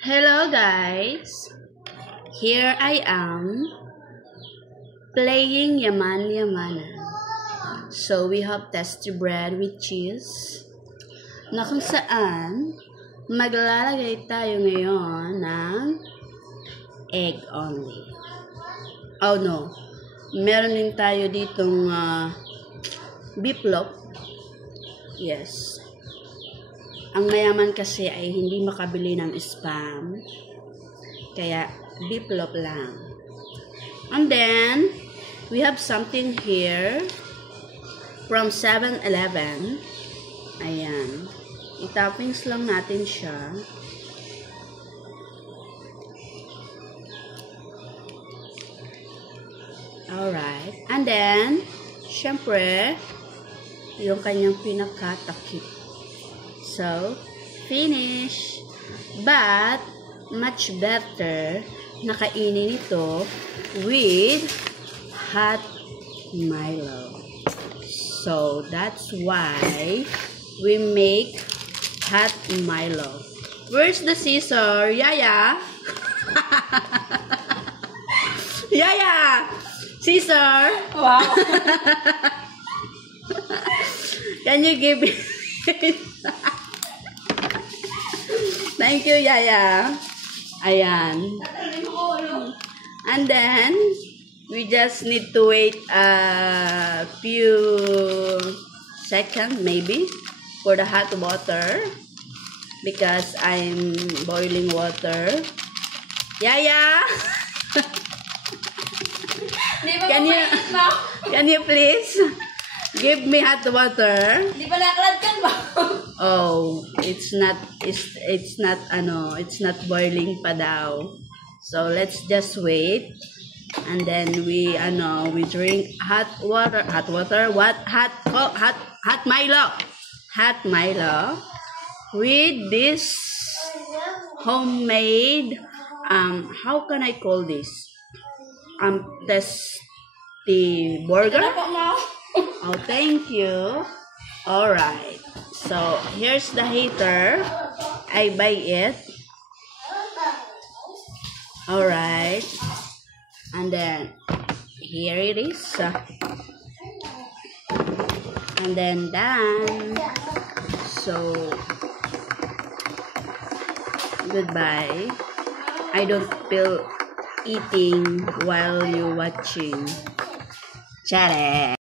Hello guys, here I am playing Yaman Yamana. So we have tasty bread with cheese na kung saan maglalagay tayo ngayon ng egg only. Oh no, meron din tayo ditong beef loaf. Yes. Ang mayaman kasi ay hindi makabili ng spam. Kaya, beef loaf lang. And then, we have something here from 7-Eleven. Ayan. I-toppings lang natin siya. Alright. And then, syempre, yung kanyang pinakatakip. So, finish. But, much better na kainin ito with hot Milo. So, that's why we make hot Milo. Where's the scissor? Yaya? Yaya! Scissor? Wow! Can you give it? Thank you, Yaya. Ayan. And then, we just need to wait a few seconds, maybe, for the hot water. Because I'm boiling water. Yaya! Can you please give me hot water? Di ba nakalad kan ba? Oh, it's not boiling pa daw. So let's just wait. And then we drink hot Milo. Hot Milo with this homemade how can I call this? Tasty burger. Oh, thank you. All right. So, here's the heater. I buy it. Alright. And then, here it is. And then done. So, goodbye. I don't feel eating while you're watching. Chat.